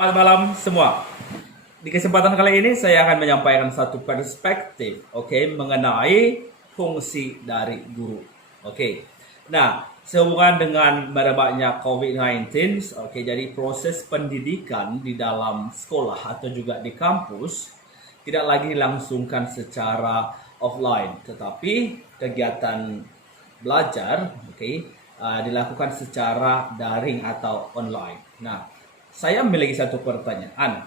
Selamat malam semua. Di kesempatan kali ini saya akan menyampaikan satu perspektif, mengenai fungsi dari guru. Nah, sehubungan dengan merebaknya COVID-19, jadi proses pendidikan di dalam sekolah atau juga di kampus tidak lagi dilangsungkan secara offline, tetapi kegiatan belajar, dilakukan secara daring atau online. Nah, saya memiliki satu pertanyaan.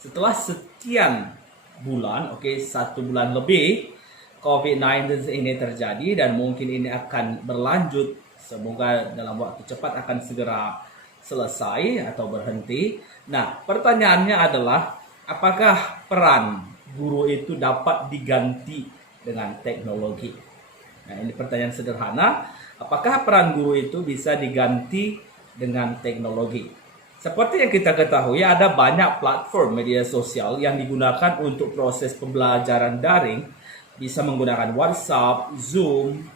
Setelah sekian bulan, 1 bulan lebih, COVID-19 ini terjadi dan mungkin ini akan berlanjut. Semoga dalam waktu cepat akan segera selesai atau berhenti. Nah, pertanyaannya adalah, apakah peran guru itu dapat diganti dengan teknologi? Nah, ini pertanyaan sederhana. Apakah peran guru itu bisa diganti dengan teknologi? Seperti yang kita ketahui, ada banyak platform media sosial yang digunakan untuk proses pembelajaran daring. Bisa menggunakan WhatsApp, Zoom,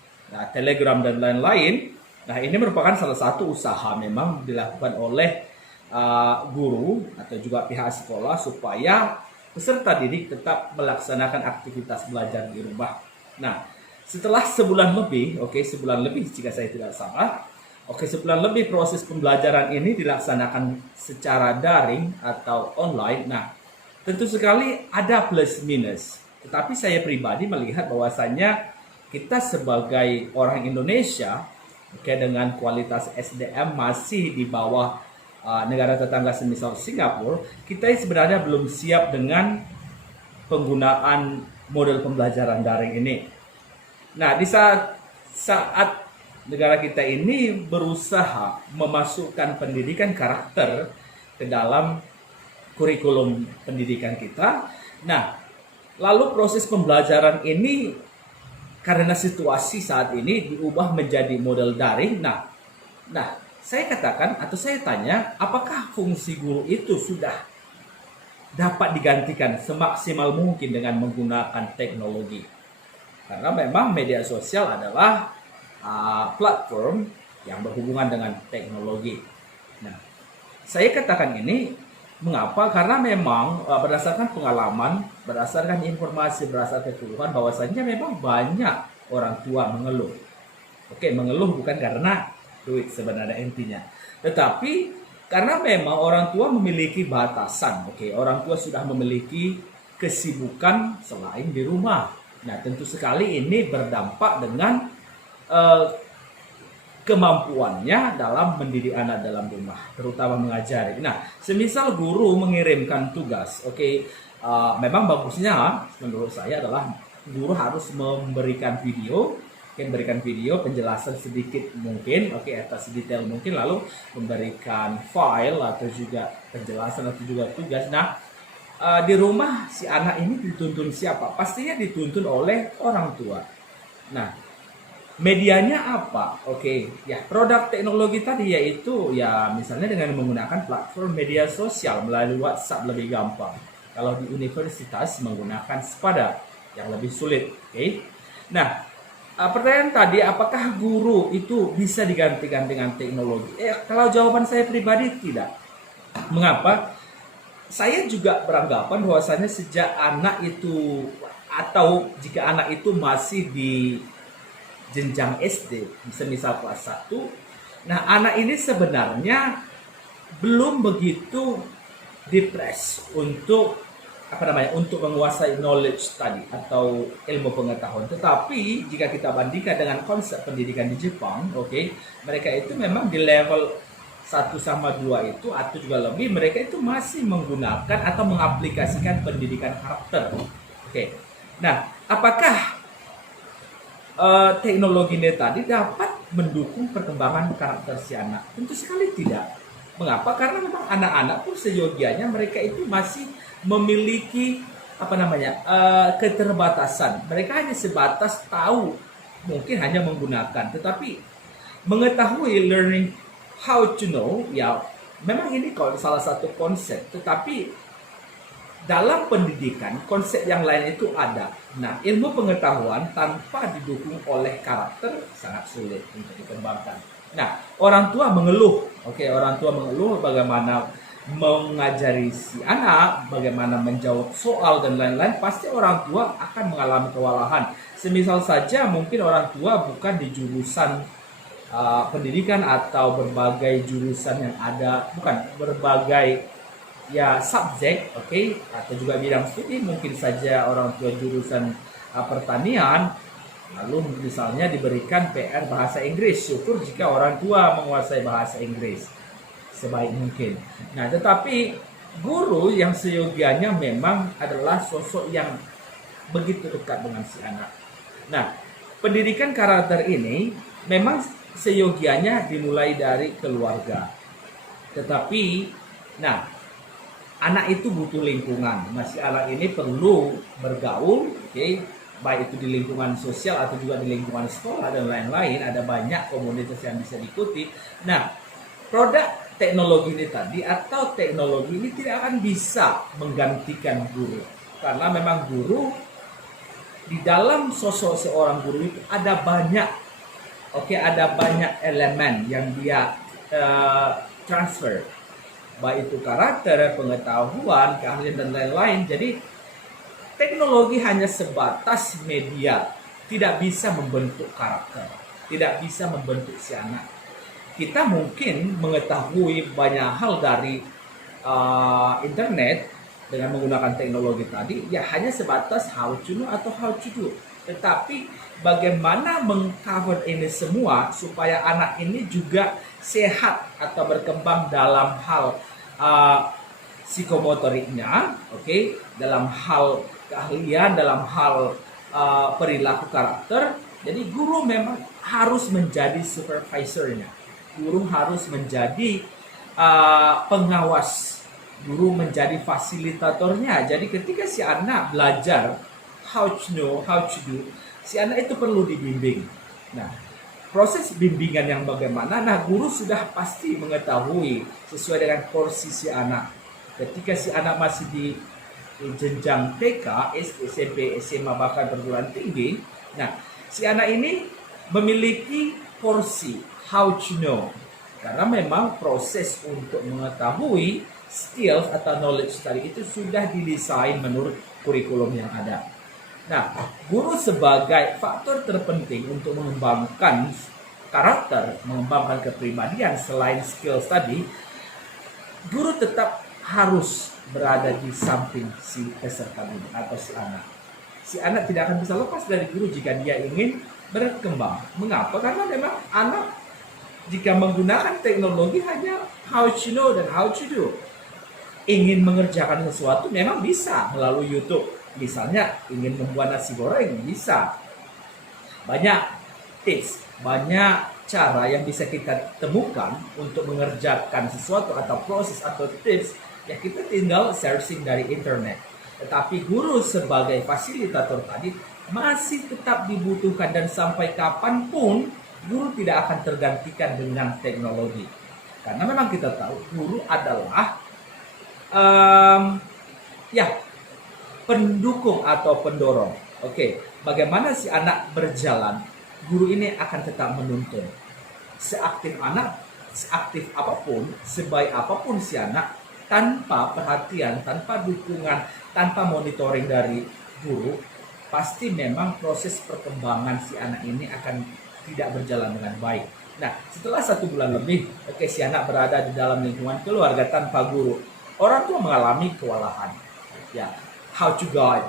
Telegram, dan lain-lain. Nah, ini merupakan salah satu usaha memang dilakukan oleh guru atau juga pihak sekolah supaya peserta didik tetap melaksanakan aktivitas belajar di rumah. Nah, setelah sebulan lebih, sebulan lebih jika saya tidak salah, sebulan lebih proses pembelajaran ini dilaksanakan secara daring atau online. Nah, tentu sekali ada plus minus. Tetapi saya pribadi melihat bahwasannya kita sebagai orang Indonesia, dengan kualitas SDM masih di bawah negara tetangga semisal Singapura, kita sebenarnya belum siap dengan penggunaan model pembelajaran daring ini. Nah, di saat negara kita ini berusaha memasukkan pendidikan karakter ke dalam kurikulum pendidikan kita. Nah, lalu proses pembelajaran ini karena situasi saat ini diubah menjadi model daring. Nah, saya katakan atau saya tanya, apakah fungsi guru itu sudah dapat digantikan semaksimal mungkin dengan menggunakan teknologi? Karena memang media sosial adalah platform yang berhubungan dengan teknologi. Nah, saya katakan ini mengapa? Karena memang berdasarkan pengalaman, berdasarkan informasi, berdasarkan keluhan bahwasanya memang banyak orang tua mengeluh. Mengeluh bukan karena duit sebenarnya intinya, tetapi karena memang orang tua memiliki batasan. Orang tua sudah memiliki kesibukan selain di rumah. Nah, tentu sekali ini berdampak dengan kemampuannya dalam mendidik anak dalam rumah, terutama mengajari. Nah, semisal guru mengirimkan tugas, memang bagusnya menurut saya adalah guru harus memberikan video, penjelasan sedikit mungkin, atau sedetail mungkin, lalu memberikan file atau juga penjelasan atau juga tugas. Nah, di rumah si anak ini dituntun siapa? Pastinya dituntun oleh orang tua. Nah, medianya apa? Produk teknologi tadi yaitu misalnya dengan menggunakan platform media sosial melalui WhatsApp lebih gampang. Kalau di universitas menggunakan Spada yang lebih sulit. Nah, pertanyaan tadi, apakah guru itu bisa digantikan dengan teknologi? Kalau jawaban saya pribadi tidak. Mengapa? Saya juga beranggapan bahwasanya sejak anak itu atau jika anak itu masih di jenjang SD, semisal kelas 1. Nah, anak ini sebenarnya belum begitu depres untuk untuk menguasai knowledge tadi atau ilmu pengetahuan. Tetapi jika kita bandingkan dengan konsep pendidikan di Jepang, mereka itu memang di level 1 sama 2 itu atau juga lebih, mereka itu masih menggunakan atau mengaplikasikan pendidikan karakter. Nah, apakah teknologi ini tadi dapat mendukung perkembangan karakter si anak? Tentu sekali tidak. Mengapa? Karena memang anak-anak pun seyogianya mereka itu masih memiliki keterbatasan. Mereka hanya sebatas tahu, mungkin hanya menggunakan, tetapi mengetahui, learning how to know, memang ini salah satu konsep, tetapi dalam pendidikan, konsep yang lain itu ada. Nah, ilmu pengetahuan tanpa didukung oleh karakter sangat sulit untuk dikembangkan. Nah, orang tua mengeluh. Orang tua mengeluh bagaimana mengajari si anak bagaimana menjawab soal dan lain-lain, pasti orang tua akan mengalami kewalahan. Semisal saja mungkin orang tua bukan di jurusan pendidikan atau berbagai jurusan yang ada, bukan berbagai ya subjek, oke, atau juga bidang studi, mungkin saja orang tua jurusan pertanian, lalu misalnya diberikan PR bahasa Inggris. Syukur jika orang tua menguasai bahasa Inggris sebaik mungkin. Nah, tetapi guru yang seyogianya memang adalah sosok yang begitu dekat dengan si anak. Nah, pendidikan karakter ini memang seyogianya dimulai dari keluarga. Tetapi, nah, anak itu butuh lingkungan. Masih anak ini perlu bergaul, oke, baik itu di lingkungan sosial atau juga di lingkungan sekolah dan lain-lain. Ada banyak komunitas yang bisa diikuti. Nah, produk teknologi ini tadi atau teknologi ini tidak akan bisa menggantikan guru, karena memang guru di dalam sosok seorang guru itu ada banyak, ada banyak elemen yang dia transfer, baik itu karakter, pengetahuan, keahlian dan lain-lain. Jadi teknologi hanya sebatas media, tidak bisa membentuk karakter, tidak bisa membentuk si anak. Kita mungkin mengetahui banyak hal dari internet dengan menggunakan teknologi tadi, ya hanya sebatas how to know atau how to do. Tetapi bagaimana mengcover ini semua supaya anak ini juga sehat atau berkembang dalam hal psikomotoriknya, dalam hal keahlian, dalam hal perilaku karakter. Jadi guru memang harus menjadi supervisornya. Guru harus menjadi pengawas, guru menjadi fasilitatornya. Jadi ketika si anak belajar how to know, how to do, si anak itu perlu dibimbing. Nah, proses bimbingan yang bagaimana? Nah, guru sudah pasti mengetahui sesuai dengan porsi si anak. Ketika si anak masih di jenjang TK, SMP, SMA, bahkan perguruan tinggi, nah, si anak ini memiliki porsi how to know, karena memang proses untuk mengetahui skills atau knowledge tadi itu sudah didesain menurut kurikulum yang ada. Nah, guru sebagai faktor terpenting untuk mengembangkan karakter, mengembangkan kepribadian selain skills tadi, guru tetap harus berada di samping si peserta didik atau si anak. Si anak tidak akan bisa lepas dari guru jika dia ingin berkembang. Mengapa? Karena memang anak jika menggunakan teknologi hanya how to know dan how to do. Ingin mengerjakan sesuatu memang bisa melalui YouTube. Misalnya ingin membuat nasi goreng bisa. Banyak tips, banyak cara yang bisa kita temukan untuk mengerjakan sesuatu atau proses atau tips. Ya kita tinggal searching dari internet. Tetapi guru sebagai fasilitator tadi masih tetap dibutuhkan, dan sampai kapanpun guru tidak akan tergantikan dengan teknologi. Karena memang kita tahu guru adalah pendukung atau pendorong. Bagaimana si anak berjalan, guru ini akan tetap menuntun. Seaktif anak, seaktif apapun, sebaik apapun si anak, tanpa perhatian, tanpa dukungan, tanpa monitoring dari guru, pasti memang proses perkembangan si anak ini akan tidak berjalan dengan baik. Nah, setelah 1 bulan lebih, si anak berada di dalam lingkungan keluarga tanpa guru, orang tua mengalami kewalahan. Ya, how to guide,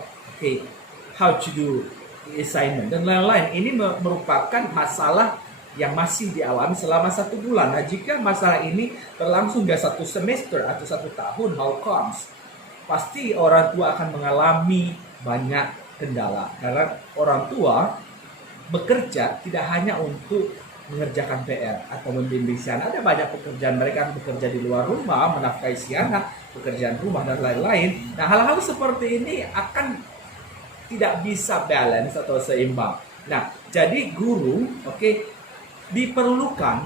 how to do assignment dan lain-lain. Ini merupakan masalah yang masih dialami selama 1 bulan. Nah, jika masalah ini berlangsung hingga 1 semester atau 1 tahun, how comes? Pasti orang tua akan mengalami banyak kendala, karena orang tua bekerja tidak hanya untuk mengerjakan PR atau membimbing si anak. Ada banyak pekerjaan, mereka bekerja di luar rumah, menafkahi si anak, pekerjaan rumah dan lain-lain. Nah, hal-hal seperti ini akan tidak bisa balance atau seimbang. Nah, jadi guru diperlukan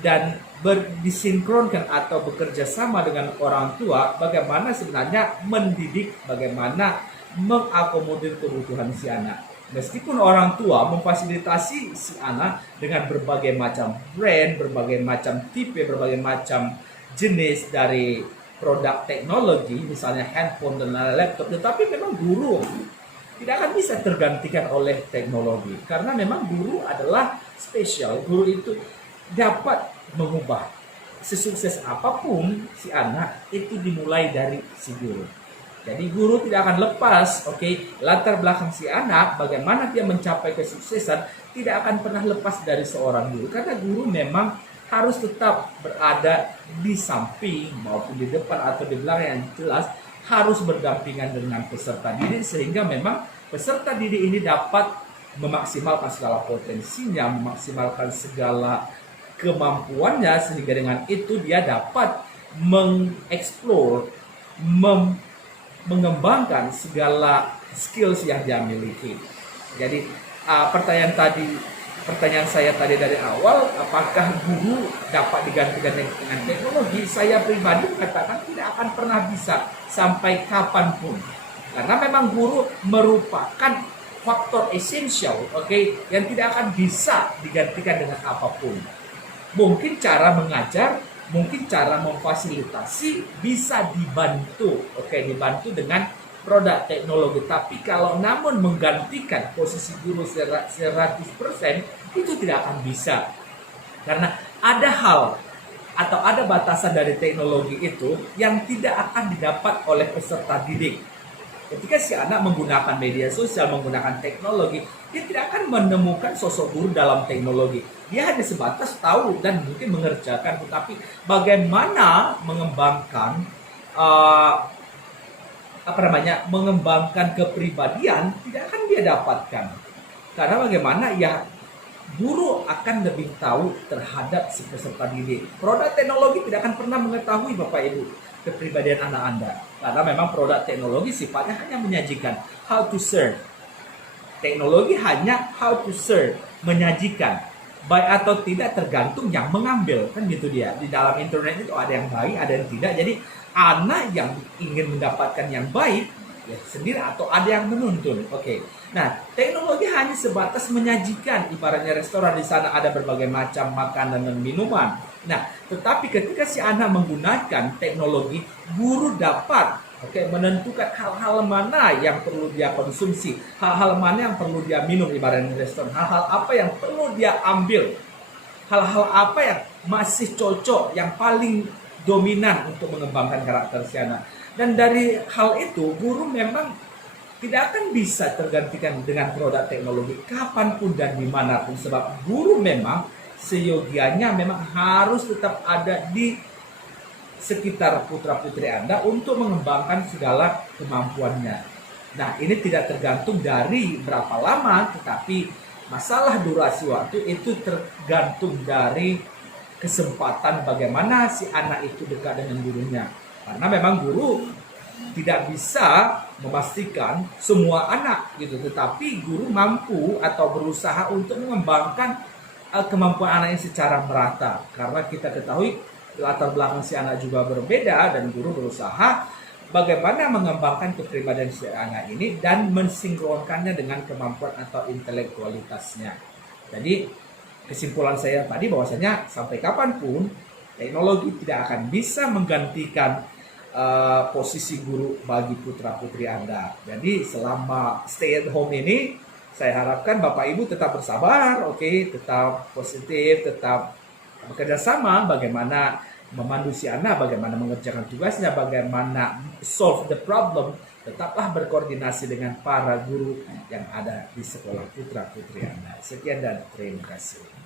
dan disinkronkan atau bekerja sama dengan orang tua bagaimana sebenarnya mendidik, bagaimana mengakomodir kebutuhan si anak. Meskipun orang tua memfasilitasi si anak dengan berbagai macam brand, berbagai macam tipe, berbagai macam jenis dari produk teknologi, misalnya handphone dan laptop, tetapi memang guru tidak akan bisa tergantikan oleh teknologi karena memang guru adalah spesial. Guru itu dapat mengubah sesukses apapun si anak itu dimulai dari si guru. Jadi guru tidak akan lepas, latar belakang si anak, bagaimana dia mencapai kesuksesan, tidak akan pernah lepas dari seorang guru karena guru memang harus tetap berada di samping maupun di depan atau di belakang, yang jelas harus berdampingan dengan peserta didik sehingga memang peserta didik ini dapat memaksimalkan segala potensinya, memaksimalkan segala kemampuannya sehingga dengan itu dia dapat mengeksplor, mengembangkan segala skills yang dia miliki. Jadi pertanyaan saya tadi dari awal, apakah guru dapat digantikan dengan teknologi? Saya pribadi mengatakan tidak akan pernah bisa sampai kapanpun. Karena memang guru merupakan faktor esensial, yang tidak akan bisa digantikan dengan apapun. Mungkin cara mengajar, mungkin cara memfasilitasi bisa dibantu, dibantu dengan produk teknologi. Tapi kalau namun menggantikan posisi guru 100%, itu tidak akan bisa. Karena ada hal atau ada batasan dari teknologi itu yang tidak akan didapat oleh peserta didik. Ketika si anak menggunakan media sosial, menggunakan teknologi, dia tidak akan menemukan sosok guru dalam teknologi. Dia hanya sebatas tahu dan mungkin mengerjakan, tetapi bagaimana mengembangkan mengembangkan kepribadian tidak akan dia dapatkan. Karena bagaimana ya guru akan lebih tahu terhadap si peserta didik. Produk teknologi tidak akan pernah mengetahui Bapak Ibu kepribadian anak Anda. Karena memang produk teknologi sifatnya hanya menyajikan how to serve. Teknologi hanya how to serve, menyajikan. Baik atau tidak tergantung yang mengambil, kan gitu dia. Di dalam internet itu ada yang baik, ada yang tidak. Jadi anak yang ingin mendapatkan yang baik ya sendiri atau ada yang menuntun. Nah, teknologi hanya sebatas menyajikan, ibaratnya restoran, di sana ada berbagai macam makanan dan minuman. Nah, tetapi ketika si anak menggunakan teknologi, guru dapat menentukan hal-hal mana yang perlu dia konsumsi, hal-hal mana yang perlu dia minum, ibaratnya restoran, hal-hal apa yang perlu dia ambil, hal-hal apa yang masih cocok, yang paling dominan untuk mengembangkan karakter si anak. Dan dari hal itu, guru memang tidak akan bisa tergantikan dengan produk teknologi kapanpun dan dimanapun. Sebab guru memang seyogianya memang harus tetap ada di sekitar putra-putri Anda untuk mengembangkan segala kemampuannya. Nah, ini tidak tergantung dari berapa lama, tetapi masalah durasi waktu itu tergantung dari kesempatan bagaimana si anak itu dekat dengan gurunya. Karena memang guru tidak bisa memastikan semua anak gitu, tetapi guru mampu atau berusaha untuk mengembangkan kemampuan anaknya secara merata. Karena kita ketahui latar belakang si anak juga berbeda dan guru berusaha bagaimana mengembangkan kepribadian si anak ini dan mensinkronkannya dengan kemampuan atau intelektualitasnya. Jadi kesimpulan saya tadi bahwasanya sampai kapanpun teknologi tidak akan bisa menggantikan posisi guru bagi putra-putri Anda. Jadi selama stay at home ini, saya harapkan Bapak Ibu tetap bersabar, tetap positif, tetap bekerja sama bagaimana memandu si anak, bagaimana mengerjakan tugasnya, bagaimana solve the problem. Tetaplah berkoordinasi dengan para guru yang ada di sekolah putra-putri Anda. Sekian dan terima kasih.